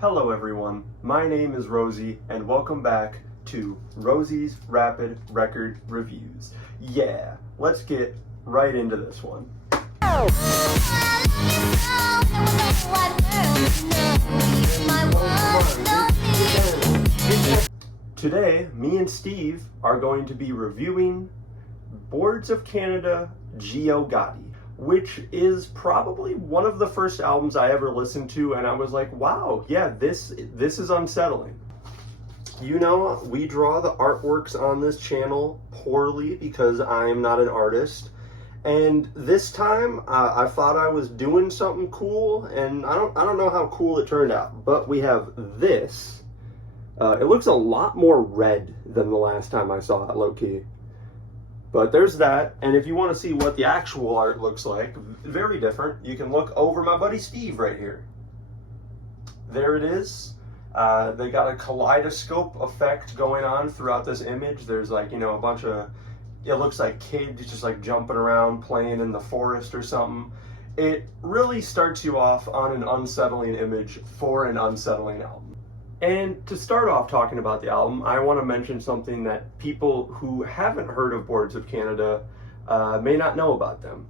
Hello everyone, my name is Rosie and welcome back to Rosie's Rapid Record Reviews. Yeah, let's get right into this one. Today, me and Steve are going to be reviewing Boards of Canada Geogaddi, which is probably one of the first albums I ever listened to, and I was like, wow, yeah, this is unsettling. You know, we draw the artworks on this channel poorly because I'm not an artist, and this time I thought I was doing something cool, and I don't know how cool it turned out, but we have this. It looks a lot more red than the last time I saw it, low-key. But there's that, and if you want to see what the actual art looks like, very different, you can look over my buddy Steve right here. There it is. They got a kaleidoscope effect going on throughout this image. There's like, you know, a bunch of, it looks like kids just like jumping around, playing in the forest or something. It really starts you off on an unsettling image for an unsettling album. And to start off talking about the album, I want to mention something that people who haven't heard of Boards of Canada may not know about them.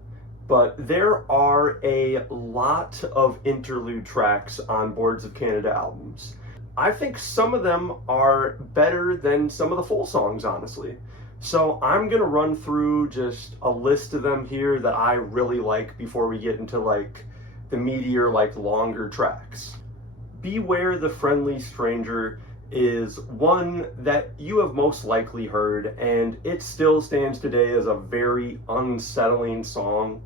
But there are a lot of interlude tracks on Boards of Canada albums. I think some of them are better than some of the full songs, honestly. So I'm going to run through just a list of them here that I really like before we get into like the meatier, like longer tracks. Beware the Friendly Stranger is one that you have most likely heard, and it still stands today as a very unsettling song.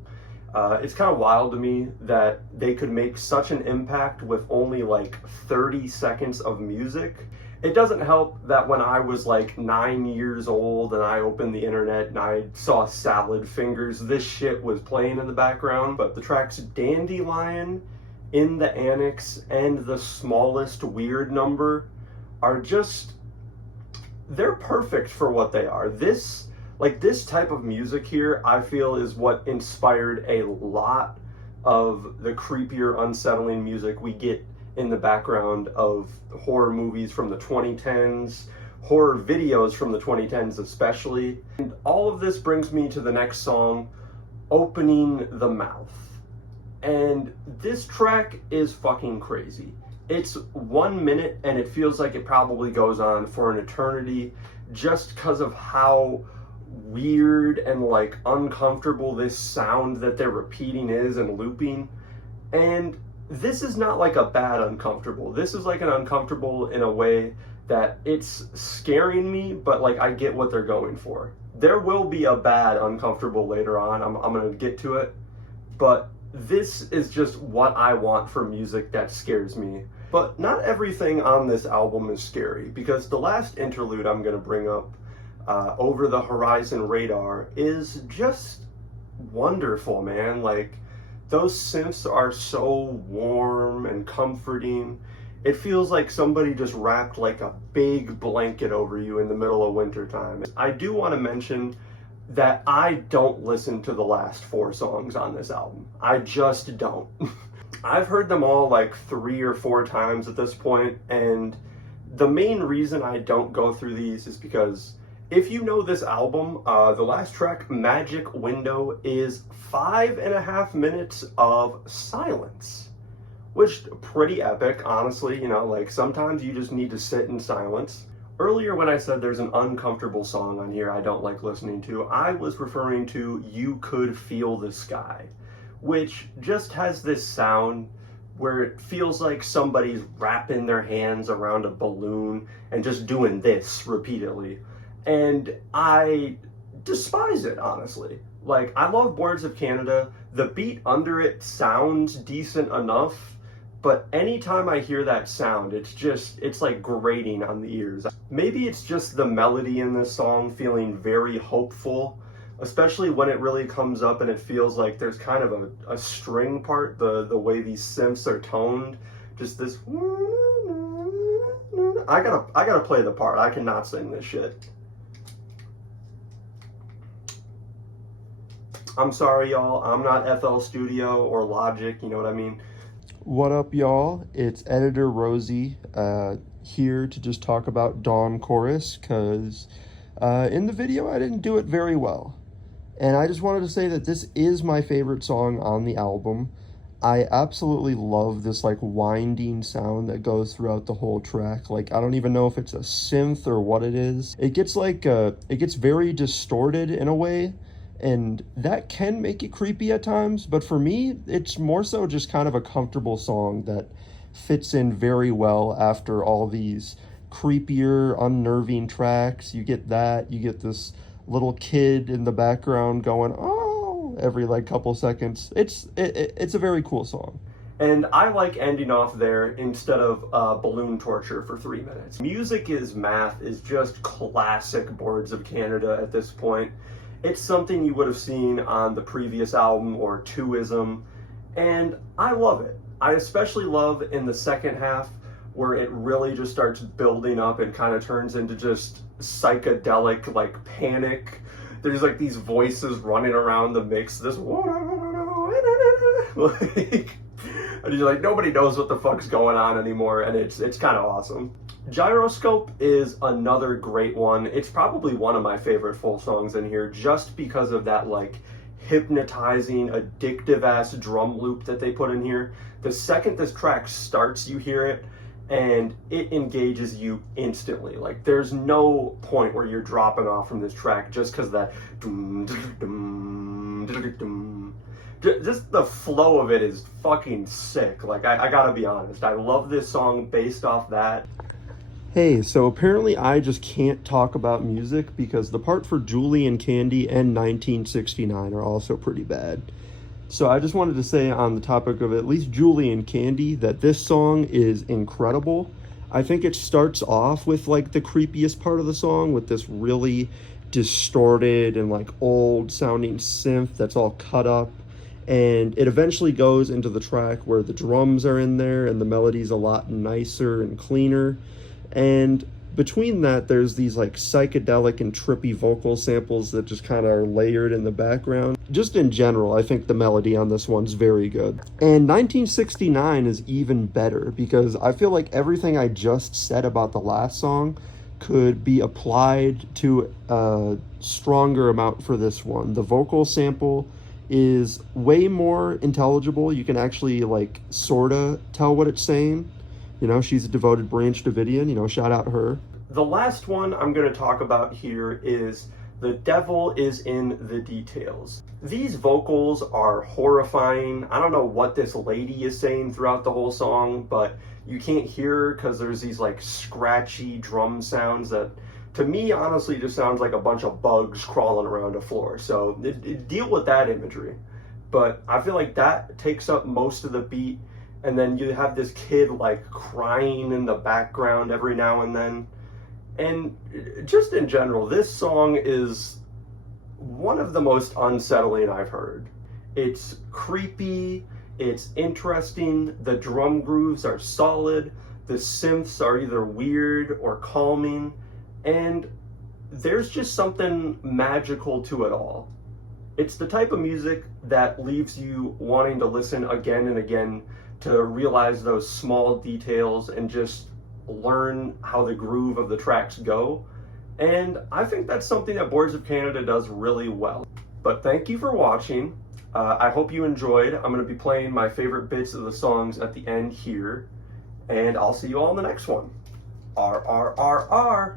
It's kind of wild to me that they could make such an impact with only like 30 seconds of music. It doesn't help that when I was like 9 years old and I opened the internet and I saw Salad Fingers, this shit was playing in the background. But the tracks Dandelion, In the Annex, and The Smallest Weird Number are just, they're perfect for what they are. This type of music here, I feel, is what inspired a lot of the creepier, unsettling music we get in the background of horror movies from the 2010s, horror videos from the 2010s especially. And all of this brings me to the next song, Opening the Mouth. And this track is fucking crazy. It's 1 minute and it feels like it probably goes on for an eternity just because of how weird and like uncomfortable this sound that they're repeating is and looping. And this is not like a bad uncomfortable. This is like an uncomfortable in a way that it's scaring me, but like I get what they're going for. There will be a bad uncomfortable later on. I'm gonna get to it, but this is just what I want for music that scares me. But not everything on this album is scary, because the last interlude I'm going to bring up, Over the Horizon Radar, is just wonderful, man. Like, those synths are so warm and comforting. It feels like somebody just wrapped like a big blanket over you in the middle of wintertime. I do want to mention that I don't listen to the last 4 songs on this album. I just don't. I've heard them all like 3 or 4 times at this point, and the main reason I don't go through these is because if you know this album, the last track, Magic Window, is 5.5 minutes of silence, which pretty epic, honestly. You know, like sometimes you just need to sit in silence. Earlier when I said there's an uncomfortable song on here I don't like listening to, I was referring to You Could Feel the Sky, which just has this sound where it feels like somebody's wrapping their hands around a balloon and just doing this repeatedly. And I despise it, honestly. Like, I love Boards of Canada. The beat under it sounds decent enough, but anytime I hear that sound, it's like grating on the ears. Maybe it's just the melody in this song feeling very hopeful, especially when it really comes up and it feels like there's kind of a string part, the way these synths are toned. Just this, I gotta play the part. I cannot sing this shit. I'm sorry, y'all. I'm not FL Studio or Logic, you know what I mean? What up, y'all? It's Editor Rosie here to just talk about Dawn Chorus, because in the video I didn't do it very well. And I just wanted to say that this is my favorite song on the album. I absolutely love this like winding sound that goes throughout the whole track. Like, I don't even know if it's a synth or what it is. It gets like, it gets very distorted in a way, and that can make it creepy at times, but for me, it's more so just kind of a comfortable song that fits in very well after all these creepier, unnerving tracks. You get that, you get this little kid in the background going, oh, every like couple seconds. It's a very cool song. And I like ending off there instead of balloon torture for 3 minutes. Music is Math is just classic Boards of Canada at this point. It's something you would have seen on the previous album or Twoism, and I love it. I especially love in the second half where it really just starts building up and kind of turns into just psychedelic, like panic. There's like these voices running around the mix, this like, and you're like, nobody knows what the fuck's going on anymore, and it's kind of awesome. Gyroscope is another great one. It's probably one of my favorite full songs in here, just because of that like hypnotizing, addictive ass drum loop that they put in here. The second this track starts, you hear it, and it engages you instantly. Like, there's no point where you're dropping off from this track just because that just the flow of it is fucking sick. Like, I gotta be honest, I love this song based off that. Hey, so apparently I just can't talk about music because the part for Julie and Candy and 1969 are also pretty bad. So I just wanted to say on the topic of at least Julie and Candy that this song is incredible. I think it starts off with like the creepiest part of the song with this really distorted and like old sounding synth that's all cut up. And it eventually goes into the track where the drums are in there and the melody's a lot nicer and cleaner. And between that, there's these like psychedelic and trippy vocal samples that just kind of are layered in the background. Just in general, I think the melody on this one's very good. And 1969 is even better because I feel like everything I just said about the last song could be applied to a stronger amount for this one. The vocal sample is way more intelligible. You can actually like sorta tell what it's saying. You know, she's a devoted Branch Davidian, you know, shout out her. The last one I'm going to talk about here is The Devil is in the Details. These vocals are horrifying. I don't know what this lady is saying throughout the whole song, but you can't hear her because there's these like scratchy drum sounds that, to me, honestly just sounds like a bunch of bugs crawling around a floor. So deal with that imagery. But I feel like that takes up most of the beat. And then you have this kid like crying in the background every now and then. And just in general, this song is one of the most unsettling I've heard. It's creepy, it's interesting, the drum grooves are solid, the synths are either weird or calming, and there's just something magical to it all. It's the type of music that leaves you wanting to listen again and again to realize those small details and just learn how the groove of the tracks go. And I think that's something that Boards of Canada does really well. But thank you for watching. I hope you enjoyed. I'm going to be playing my favorite bits of the songs at the end here. And I'll see you all in the next one. RRRR.